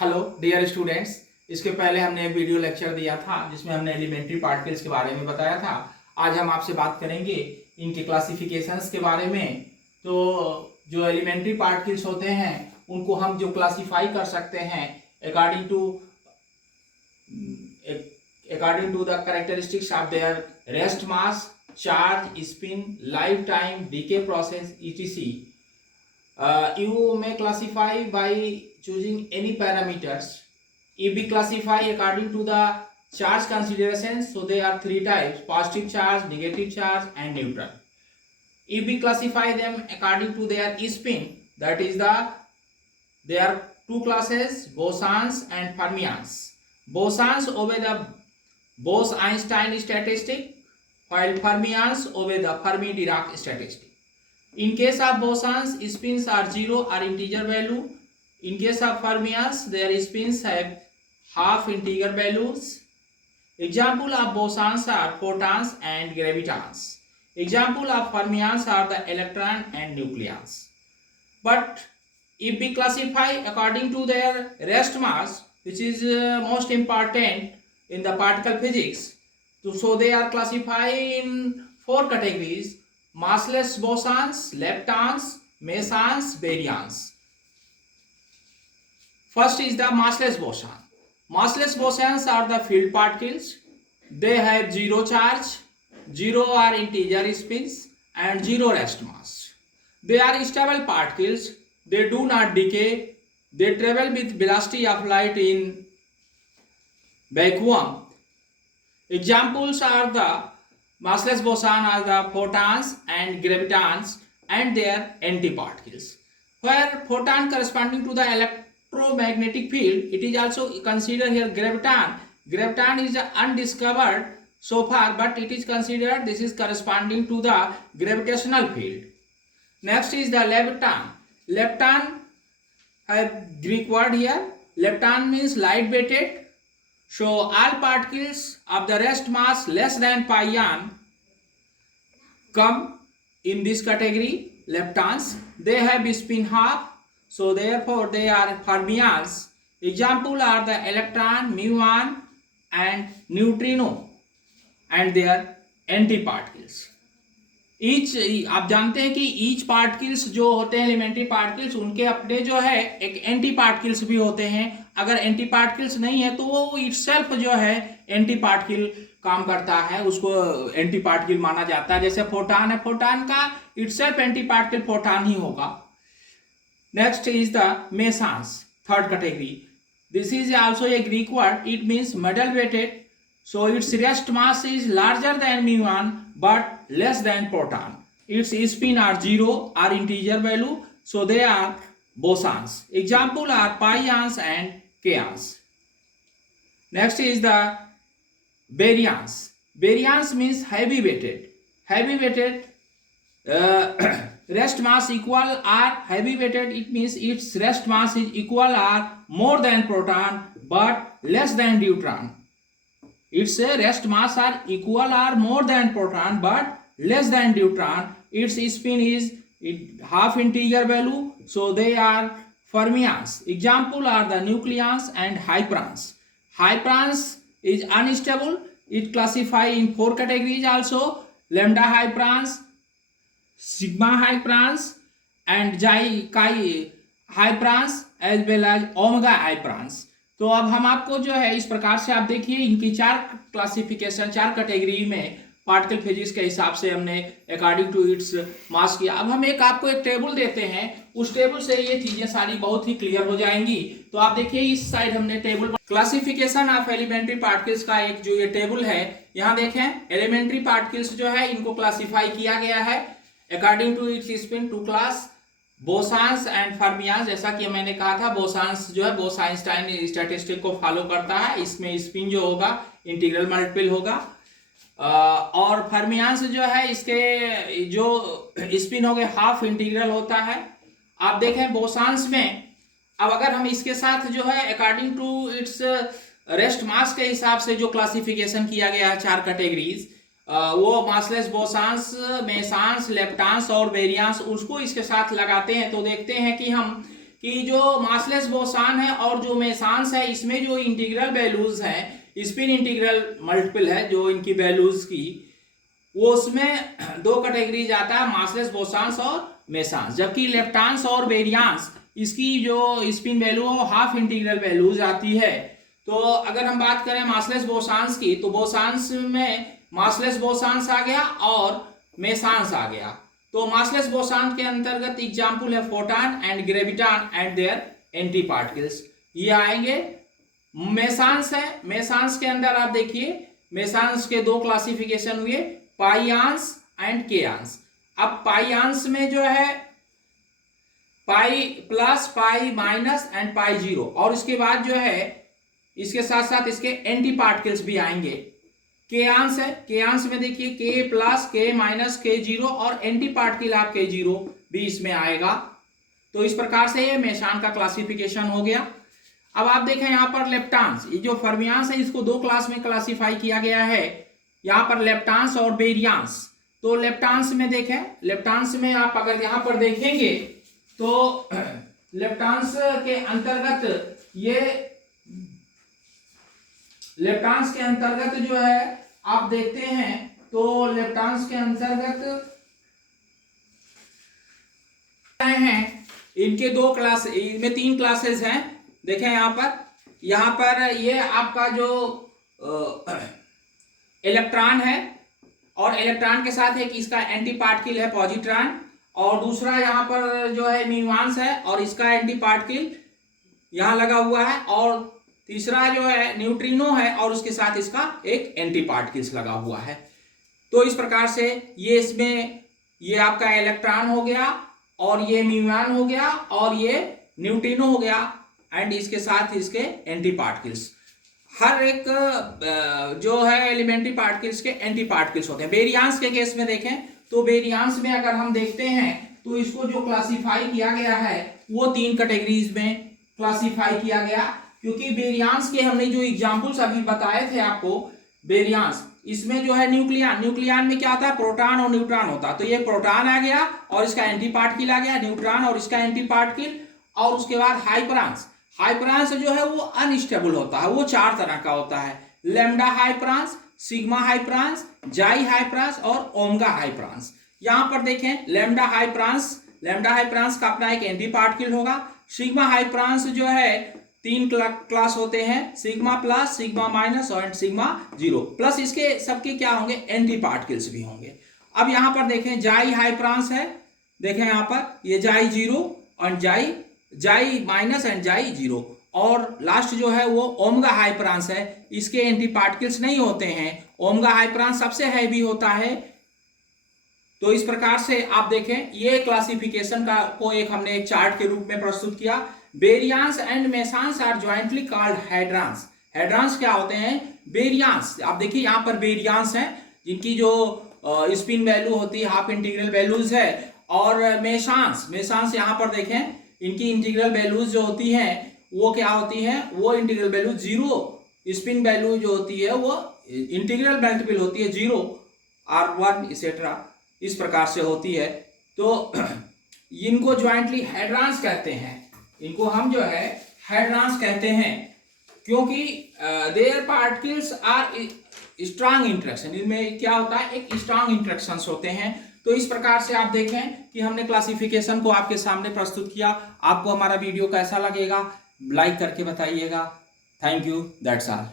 Hello dear students. इसके पहले हमने एक वीडियो लेक्चर दिया था जिसमें हमने एलिमेंट्री पार्टिकल्स के बारे में बताया था। आज हम आपसे बात करेंगे इनके क्लासिफिकेशंस के बारे में। तो जो एलिमेंट्री पार्टिकल्स होते हैं उनको हम जो क्लासिफाई कर सकते हैं according to the characteristics of their rest mass, charge, spin, life time, decay process, etc. You may classify by choosing any parameters. If we classify according to the charge considerations, so there are three types: positive charge, negative charge, and neutral. If we classify them according to their spin, that is there are two classes: bosons and fermions. Bosons obey the Bose-Einstein statistic, while fermions obey the Fermi-Dirac statistic. In case of bosons, spins are zero or integer value. In case of fermions, their spins have half integer values. Example of bosons are photons and gravitons. Example of fermions are the electron and nucleons. But if we classify according to their rest mass, which is most important in the particle physics, so they are classified in four categories: massless bosons, leptons, mesons, baryons. First is the massless boson. Massless bosons are the field particles. They have zero charge, zero or integer spins, and zero rest mass. They are stable particles. They do not decay. They travel with velocity of light in vacuum. Examples are the massless boson are the photons and gravitons and their antiparticles. Where photon corresponding to the electromagnetic field, it is also considered here graviton. Graviton is undiscovered so far, but it is considered this is corresponding to the gravitational field. Next is the lepton. Lepton, a Greek word here. Lepton means light weighted. So all particles of the rest mass less than pion come in this category, leptons. They have spin half, so therefore they are fermions. Example are the electron, muon, and neutrino and their antiparticles. Each आप जानते हैं कि each particles जो होते हैं elementary particles, उनके अपने जो है एक एंटी पार्टिकल्स भी होते हैं. अगर एंटी पार्टिकल्स नहीं है तो वो इटसेल्फ जो है एंटी पार्टिकल काम करता है, उसको एंटी पार्टिकल माना जाता है. जैसे फोटॉन है, फोटॉन का इटसेल्फ एंटी पार्टिकल फोटॉन ही होगा. Next is the mesons, third category. This is also a Greek word. It means metal weighted. So its rest mass is larger than muon but less than proton. Its spin are zero or integer value, so they are bosons. Example are pions and kaons. Next is the baryons. Baryons means heavy weighted. Heavy weighted rest mass equal or heavy weighted, it means its rest mass is equal or more than proton but less than deuteron. Its rest mass are equal or more than proton but less than deuteron. Its spin is half integer value, so they are fermions. Example are the nucleons and hyperons. Hyperons is unstable. It classified in four categories also: lambda hyperons, sigma hyperons, and chi hyperons as well as omega hyperons. तो अब हम आपको जो है इस प्रकार से आप देखिए इनकी चार क्लासिफिकेशन, चार कैटेगरी में पार्टिकल फिजिक्स के हिसाब से हमने अकॉर्डिंग टू इट्स मास किया. अब हम आपको एक टेबल देते हैं, उस टेबल से ये चीजें सारी बहुत ही क्लियर हो जाएंगी. तो आप देखिए इस साइड हमने table classification of elementary particles का एक जो ये टेबल है, यहाँ देखें एलिमेंट्री पार्टिकल्स जो है इनको क्लासीफाई किया गया है according to its spin. Two class bosons and fermions. जैसा कि मैंने कहा था, बोसांस जो है बोस-आइंस्टाइन स्टैटिस्टिक को फॉलो करता है. इसमें स्पिन जो होगा इंटीग्रल मल्टीपल होगा. और फर्मियास जो है इसके जो स्पिन हो गए हाफ इंटीग्रल होता है. आप देखें बोसांस में, अब अगर हम इसके साथ जो है according to its rest mass के हिसाब से जो क्लासिफिकेशन किया गया है चार कैटेगरीज, वो मासलेस बोसांस, मेसॉन्स, लेप्टॉन्स और बेरियंस, उसको इसके साथ लगाते हैं तो देखते हैं कि हम कि जो मासलेस बोसान है और जो मेसांस है, इसमें जो इंटीग्रल वैल्यूज हैं, स्पिन इंटीग्रल मल्टीपल है जो इनकी वैल्यूज की, वो उसमें दो कैटेगरी जाता है, मासलेस बोसांस और मेसांस। जबकि लेफ्टांस और बेरियांस, इसकी जो स्पिन वैल्यू है वो हाफ इंटीग्रल वैल्यूज आती है। तो अगर हम बात करें मासलेस बोसांस की, तो बोसांस में मासलेस बोसांस आ गया और मेसांस आ गया। तो मासलेस बोसान के अंतर्गत एग्जाम्पल है photon and graviton and their anti particles, ये आएंगे। मेसांस है, मेसांस के अंदर आप देखिए मेसांस के दो क्लासिफिकेशन हुए, पाइयांस एंड केयांस। अब पाइयांस में जो है pi plus, pi minus and pi zero, और इसके बाद जो है इसके साथ साथ इसके एंटी पार्टिकल्स भी आएंगे। केयांस है, केयांस में देखिए के प्लस, के माइनस, के जीरो और एंटी पार्टिकल आप के जीरो भी इसमें आएगा। तो इस प्रकार से ये मेसान का क्लासिफिकेशन हो गया। अब आप देखें यहाँ पर लेप्टांस, ये जो फर्मियांस है इसको दो क्लास में क्लासिफाई किया गया है, यहाँ पर लेप्टांस और बेरियांस। तो लेप्टांस में देखें, लेप्टांस में आप अगर यहाँ पर देखेंगे तो लेप्टांस के अंतर्गत ये लेप्टांस के अंतर्गत जो है आप देखते हैं तो लेप्टांस के अंतर्गत हैं, इनके दो क्लास, इनमें तीन क्लासेस हैं। देखें यहाँ पर ये आपका जो इलेक्ट्रॉन है और इलेक्ट्रॉन के साथ एक इसका एंटी पार्टिकल है पॉजिट्रॉन, और दूसरा यहाँ पर जो है म्यूआंस है और इसका एंटी पार्टिकल यहाँ लगा हुआ है, और तीसरा जो है न्यूट्रिनो है और उसके साथ इसका एक एंटी पार्टिकल्स लगा हुआ है। तो इस प्रकार से ये इसमें ये आपका इलेक्ट्रॉन हो गया और ये म्यूआन हो गया और ये न्यूट्रिनो हो गया, एंड इसके साथ इसके एंटी पार्टिकल्स। हर एक जो है एलिमेंट्री पार्टिकल्स के एंटी पार्टिकल्स होते हैं। बेरियांस के केस में देखें तो बेरियांस में अगर हम देखते हैं तो इसको जो क्लासिफाई किया गया है वो तीन कैटेगरीज में क्लासिफाई किया गया, क्योंकि बेरियांस के हमने जो एग्जांपल्स अभी बताए थे आपको, बेरियांस इसमें जो है न्यूक्लियन, न्यूक्लियन में क्या होता है, प्रोटॉन और न्यूट्रॉन होता है। तो ये प्रोटॉन आ गया और इसका एंटी पार्टिकल आ गया, न्यूट्रॉन और इसका एंटी पार्टिकल। और उसके बाद हाइपरांस, हाइपरांस जो है वो अनस्टेबल होता है, वो चार तरह का होता है, लैम्डा हाइपरांस, सिग्मा हाइपरांस, जाई हाइपरांस और ओमेगा हाइपरांस। यहाँ पर देखें लैम्डा हाइपरांस का अपना एक एंटी पार्टिकल होगा। सिग्मा हाइपरांस जो है तीन क्लास होते हैं, सिग्मा प्लस, सिग्मा माइनस और सिग्मा जीरो, प्लस इसके सबके क्या होंगे, एंटी पार्टिकल्स भी होंगे। अब यहाँ पर देखें जाई हाइपरांस है, देखें यहाँ पर ये जाई जीरो और जाई माइनस एंड जाई जीरो, और लास्ट जो है वो ओमेगा हाइपरांस है, इसके एंटी पार्टिकल्स नहीं होते हैं। ओमेगा हाइपरांस सबसे हैवी होता है। तो इस प्रकार से आप देखें ये क्लासिफिकेशन का को एक हमने एक चार्ट के रूप में प्रस्तुत किया। बेरियांस एंड मेसांस आर ज्वाइंटली कॉल्ड हेड्रांस। हेड्रांस क्या होते हैं, बेरियांस। आप देखिए यहाँ पर बेरियांस हैं जिनकी जो स्पिन वैल्यू होती है हाफ इंटीग्रल वैल्यूज है, और मेसांस यहाँ पर देखें इनकी इंटीग्रल वैल्यूज जो होती हैं वो क्या होती हैं, वो integral value zero, spin value जो होती है वो इंटीग्रल मल्टीपल होती है, जीरो R1 एक्सेट्रा, इस प्रकार से होती है। तो इनको ज्वाइंटली हेड्रांस कहते हैं, इनको हम जो है हेड्रांस कहते हैं, क्योंकि their particles are strong interaction, इनमें क्या होता है, एक स्ट्रांग इंटरेक्शंस होते हैं। तो इस प्रकार से आप देखें कि हमने क्लासिफिकेशन को आपके सामने प्रस्तुत किया। आपको हमारा वीडियो कैसा लगेगा लाइक करके बताइएगा। Thank you, that's all.